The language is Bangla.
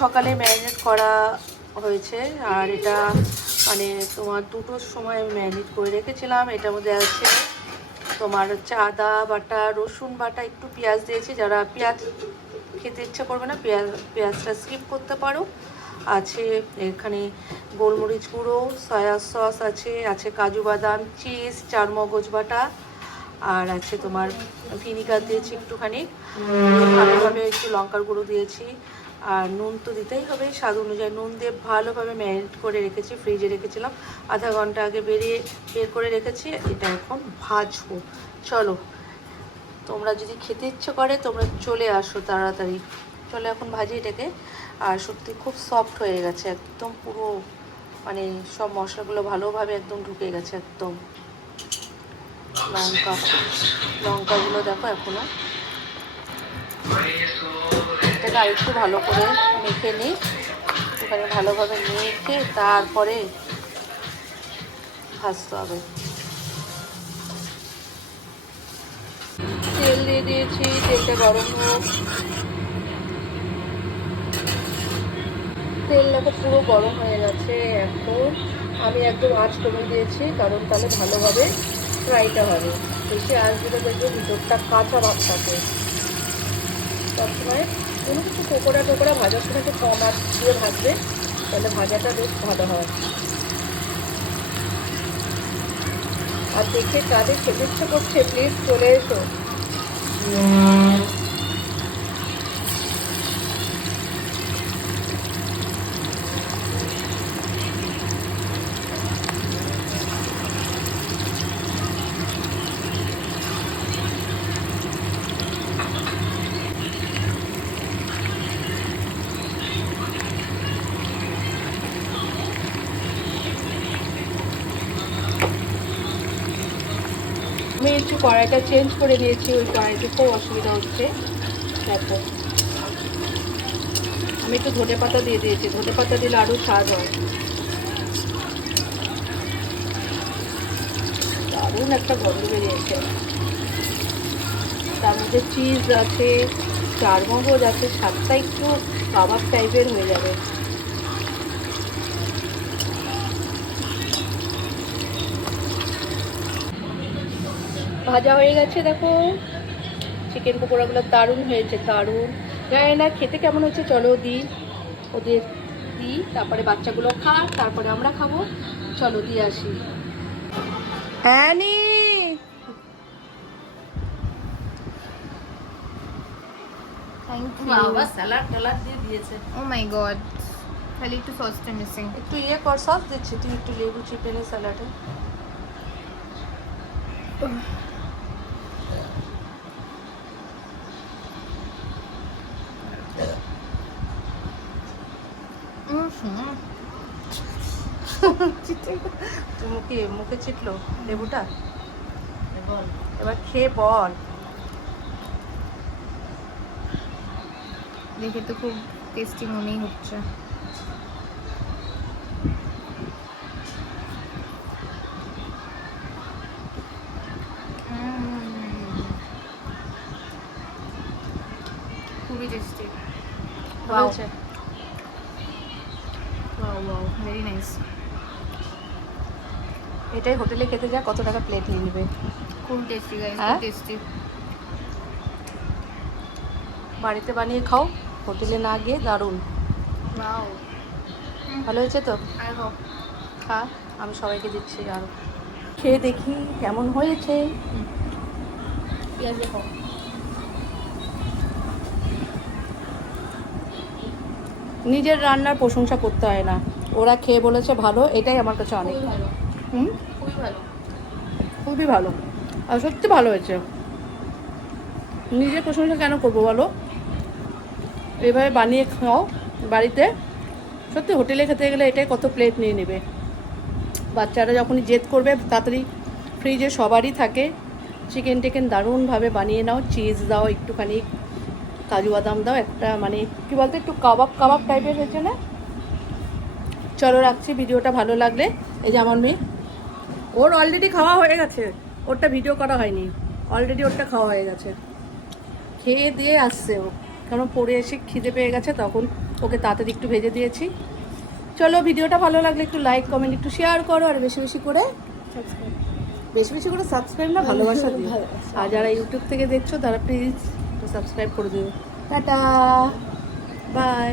সকালে ম্যারিনেট করা হয়েছে, আর এটা মানে তোমার দুটোর সময় ম্যারিনেট করে রেখেছিলাম। এটার মধ্যে আছে তোমার হচ্ছে আদা বাটা, রসুন বাটা, একটু পেঁয়াজ দিয়েছি। যারা পেঁয়াজ খেতে ইচ্ছা করবে না, পেঁয়াজ, পেঁয়াজটা স্কিপ করতে পারো। আছে এখানে গোলমরিচ গুঁড়ো সয়া সস আছে আছে কাজু বাদাম চিজ চার মগজ বাটা, আর আছে তোমার ভিনিগার দিয়েছি একটুখানি। ভালোভাবে একটু লঙ্কার গুঁড়ো দিয়েছি। আর নুন তো দিতেই হবে। স্বাদ অনুযায়ী নুন দিয়ে ভালোভাবে ম্যারিনেট করে রেখেছি, ফ্রিজে রেখেছিলাম। আধা ঘণ্টা আগে বেরিয়ে বের করে রেখেছি। এটা এখন ভাজবো। চলো, তোমরা যদি খেতে ইচ্ছে করে, তোমরা চলে আসো তাড়াতাড়ি। চলে এখন ভাজি এটাকে। আর সত্যি খুব সফট হয়ে গেছে একদম পুরো মানে সব মশলাগুলো ভালোভাবে একদম ঢুকে গেছে একদম। লঙ্কা, লঙ্কাগুলো দেখো এখনও। এটাকে আরেকটু ভালো করে মেখে নিই। ওখানে ভালোভাবে মেখে তারপরে ভাজতে হবে। তেল দিয়ে দিয়েছি, তেলটা গরম হোক। তেল দেখো পুরো গরম হয়ে গেছে এখন। আমি একদম আঁচ কমে দিয়েছি, কারণ তাহলে ভালোভাবে ফ্রাইটা হবে। বেশি আঁচ দিলে দেখবে ভিতরটা কাঁচা ভাব থাকে। সবসময় কোনো কিছু পকোড়া টোকোড়া ভাজার সময় একটু কম আঁচ দিয়ে ভাজবে তাহলে ভাজাটা বেশ ভালো হয়। আর দেখে কাদের খেতে ইচ্ছে করছে প্লিজ চলে এসো। একটু কড়াইটা চেঞ্জ করে দিয়েছি, ওই কড়াইতে খুব অসুবিধা হচ্ছে। দেখো। আমি একটু ধনে পাতা দিয়ে দিয়েছি, ধনে পাতা দিলে আরও স্বাদ হয়। দারুণ একটা গন্ধ বেরিয়েছে। তার মধ্যে চিজ আছে, চারমগজ আছে, স্বাদটা একটু কাবাব টাইপের হয়ে যাবে। ভাজা হয়ে গেছে দেখো। চিকেন পকোড়াগুলো দারুণ হয়েছে দারুণ। জানি না খেতে কেমন হয়েছে চলো দিই। ওদের দিই তারপরে বাচ্চাগুলো খা তারপরে আমরা খাব। চলো দিয়ে আসি। বাবা স্যালাড ট্যালাড দিয়ে দিয়েছে। ও মাই গড খালি একটু সসটা মিসিং একটু ইয়ে কর সস দিচ্ছি। তুই একটু লেবু চিপে নে স্যালাডে তুই মুখে মুখে চিপলো লেবুটা। এবার খেয়ে বল। দেখে তো খুব টেস্টি মনেই হচ্ছে। খুবই টেস্টি হয়েছে। ওয়াও ওয়াও ভেরি নাইস এটাই হোটেলে খেতে যা কত টাকা প্লেট নিয়ে নেবে? খুব টেস্টি গাইস হ্যাঁ? খুব টেস্টি বাড়িতে বানিয়ে খাও হোটেলে না গিয়ে দারুণ। ওয়াও ভালো হয়েছে তো? আই হোপ খা আমি সবাইকে দিচ্ছি আর। খেয়ে দেখি কেমন হয়েছে। নিজের রান্নার প্রশংসা করতে হয় না। ওরা খেয়ে বলেছে ভালো এটাই আমার কাছে অনেক। ভালো। হুম? খুবই ভালো। খুবই ভালো। আর সত্যি ভালো হয়েছে। নিজের প্রশংসা কেন করব বলো? এইভাবে বানিয়ে খাও বাড়িতে। সত্যি হোটেলে খেতে গেলে এটাই কত প্লেট নিয়ে নেবে। বাচ্চারা যখনই জেদ করবে তাড়াতাড়ি ফ্রিজে সবারই থাকে। চিকেন টিকেন দারুণভাবে বানিয়ে নাও চিজ দাও একটুখানি কাজু বাদাম দাও একটা মানে কী বলতো একটু কাবাব কাবাব টাইপের হয়েছে না? চলো রাখছি ভিডিওটা ভালো লাগলে। এই যে আমার মেয়ে। ওর অলরেডি খাওয়া হয়ে গেছে। ওরটা ভিডিও করা হয়নি। অলরেডি ওরটা খাওয়া হয়ে গেছে। খেয়ে দিয়ে আসছে ও। কারণ পড়ে এসে খিদে পেয়ে গেছে তখন ওকে তাড়াতাড়ি একটু ভেজে দিয়েছি। চলো ভিডিওটা ভালো লাগলে একটু লাইক কমেন্ট একটু শেয়ার করো আর বেশি বেশি করে বেশি বেশি করে সাবস্ক্রাইব না ভালোবাসা দিও। আর যারা ইউটিউব থেকে দেখছ তারা প্লিজ সাবস্ক্রাইব করে দিও। টাটা! বাই